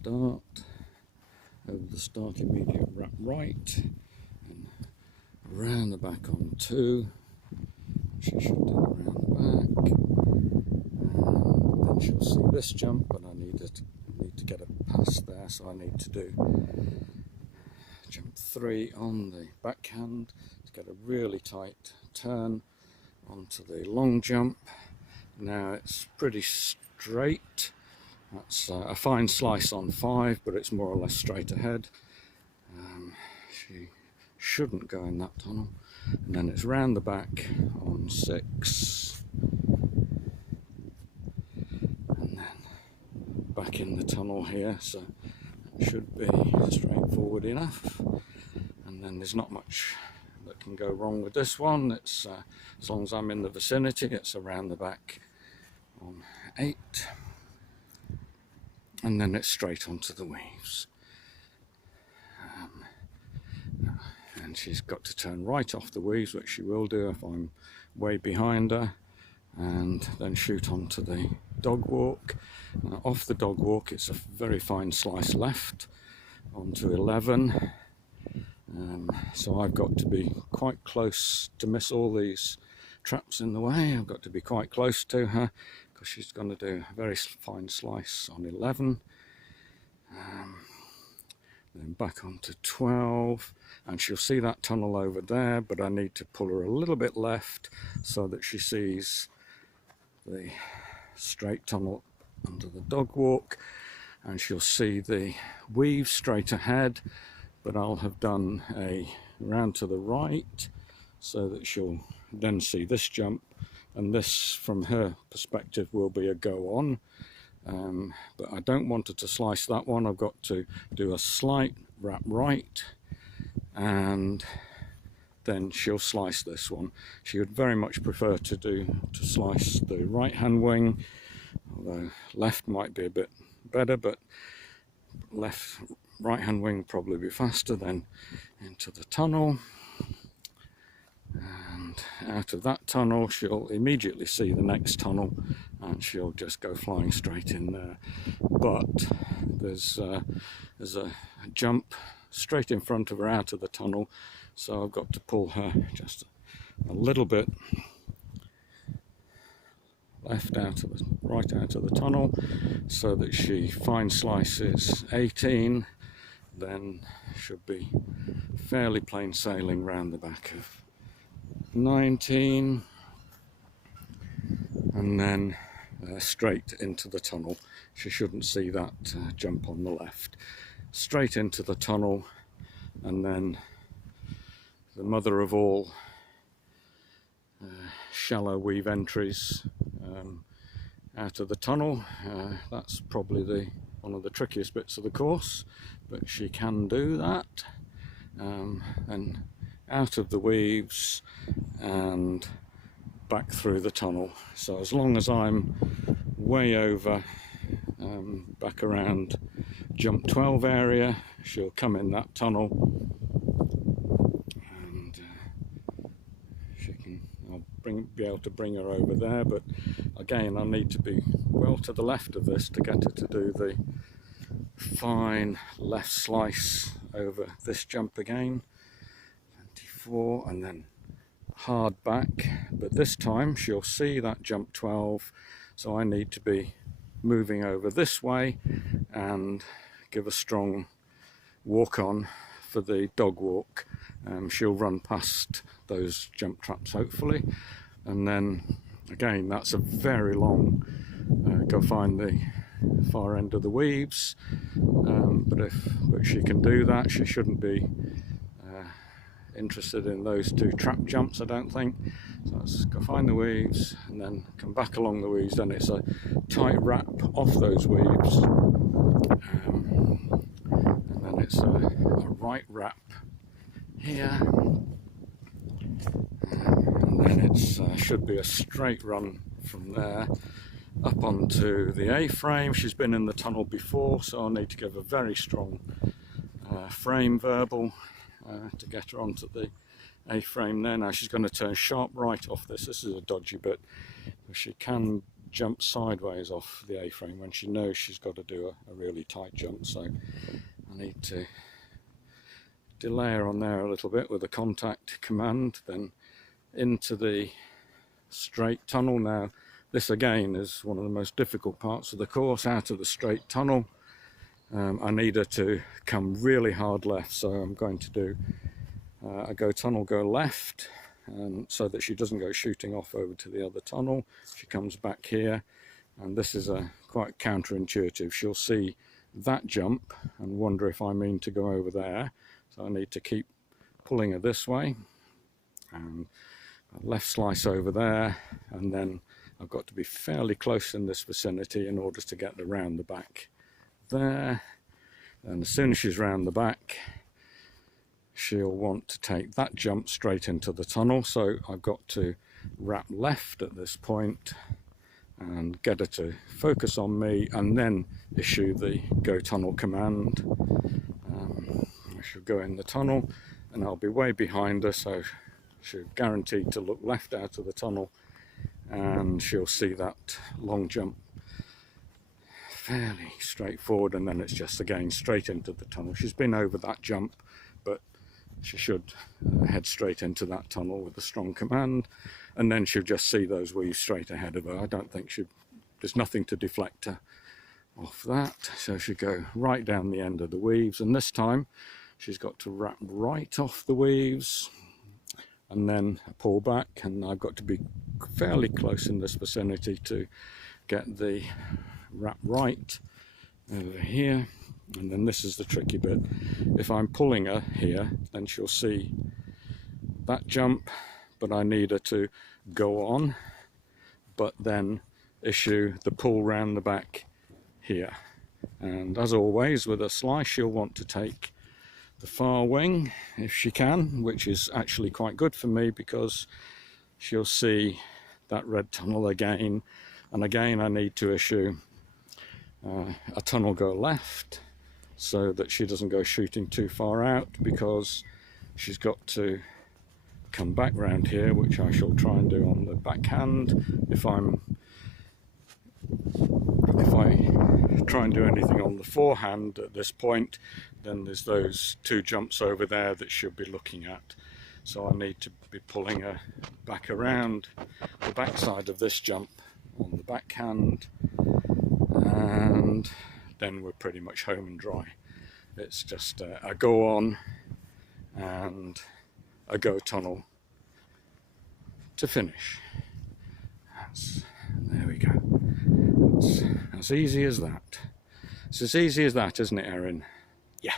start, over the start immediate wrap right, and round the back on 2. She should do it round the back, and then she'll see this jump, but I need to get a pass there, so I need to do jump 3 on the backhand to get a really tight turn onto the long jump. Now it's pretty straight. That's a fine slice on 5, but it's more or less straight ahead. She shouldn't go in that tunnel. And then it's round the back on 6. And then back in the tunnel here, so it should be straightforward enough. And then there's not much that can go wrong with this one. It's as long as I'm in the vicinity, it's around the back on 8. And then it's straight onto the weaves. And she's got to turn right off the weaves, which she will do if I'm way behind her, and then shoot onto the dog walk. Off the dog walk, it's a very fine slice left onto 11. So I've got to be quite close to miss all these traps in the way. I've got to be quite close to her, because she's going to do a very fine slice on 11. Then back onto 12, and she'll see that tunnel over there, but I need to pull her a little bit left so that she sees the straight tunnel under the dog walk, and she'll see the weave straight ahead, but I'll have done a round to the right so that she'll then see this jump, and this from her perspective will be a go on. But I don't want her to slice that one. I've got to do a slight wrap right, and then she'll slice this one. She would very much prefer to slice the right hand wing, although left might be a bit better, but right hand wing probably be faster. Then into the tunnel, and out of that tunnel she'll immediately see the next tunnel, and she'll just go flying straight in there. But there's a jump straight in front of her out of the tunnel, so I've got to pull her just a little bit left right out of the tunnel, so that she fine slices 18, then should be fairly plain sailing round the back of 19, and then straight into the tunnel. She shouldn't see that jump on the left. Straight into the tunnel, and then the mother of all shallow weave entries out of the tunnel. That's probably one of the trickiest bits of the course, but she can do that. And out of the weaves and back through the tunnel. So as long as I'm way over, back around jump 12 area, she'll come in that tunnel, and I'll be able to bring her over there. But again, I need to be well to the left of this to get her to do the fine left slice over this jump again. 24, and then hard back, but this time she'll see that jump 12, so I need to be moving over this way and give a strong walk on for the dog walk. She'll run past those jump traps hopefully, and then again that's a very long go find the far end of the weaves, but she can do that. She shouldn't be interested in those 2 trap jumps, I don't think. So let's go find the weaves and then come back along the weaves. Then it's a tight wrap off those weaves, and then it's a right wrap here, and then it should be a straight run from there up onto the A-frame. She's been in the tunnel before, so I'll need to give a very strong frame verbal to get her onto the A-frame there. Now she's going to turn sharp right off this. This is a dodgy bit, but she can jump sideways off the A-frame when she knows she's got to do a really tight jump. So I need to delay her on there a little bit with a contact command, then into the straight tunnel. Now this again is one of the most difficult parts of the course, out of the straight tunnel. I need her to come really hard left, so I'm going to do a go tunnel, go left, so that she doesn't go shooting off over to the other tunnel. She comes back here, and this is quite counterintuitive. She'll see that jump and wonder if I mean to go over there, so I need to keep pulling her this way, and a left slice over there, and then I've got to be fairly close in this vicinity in order to get around the back there. And as soon as she's round the back, she'll want to take that jump straight into the tunnel, so I've got to wrap left at this point and get her to focus on me, and then issue the go tunnel command. I shall go in the tunnel and I'll be way behind her, so she's guaranteed to look left out of the tunnel, and she'll see that long jump fairly straightforward, and then it's just again straight into the tunnel. She's been over that jump, but she should head straight into that tunnel with a strong command, and then she'll just see those weaves straight ahead of her. I don't think there's nothing to deflect her off that, so she'll go right down the end of the weaves, and this time she's got to wrap right off the weaves and then pull back, and I've got to be fairly close in this vicinity to get the wrap right over here. And then this is the tricky bit. If I'm pulling her here, then she'll see that jump, but I need her to go on, but then issue the pull round the back here. And as always with a slice, she'll want to take the far wing if she can, which is actually quite good for me because she'll see that red tunnel again, and again I need to issue a tunnel go left so that she doesn't go shooting too far out, because she's got to come back round here, which I shall try and do on the backhand. If I try and do anything on the forehand at this point, then there's those two jumps over there that she'll be looking at. So I need to be pulling her back around the backside of this jump on the backhand, and then we're pretty much home and dry. It's just a go on and a go tunnel to finish. There we go. It's as easy as that. It's as easy as that, isn't it, Erin? Yeah.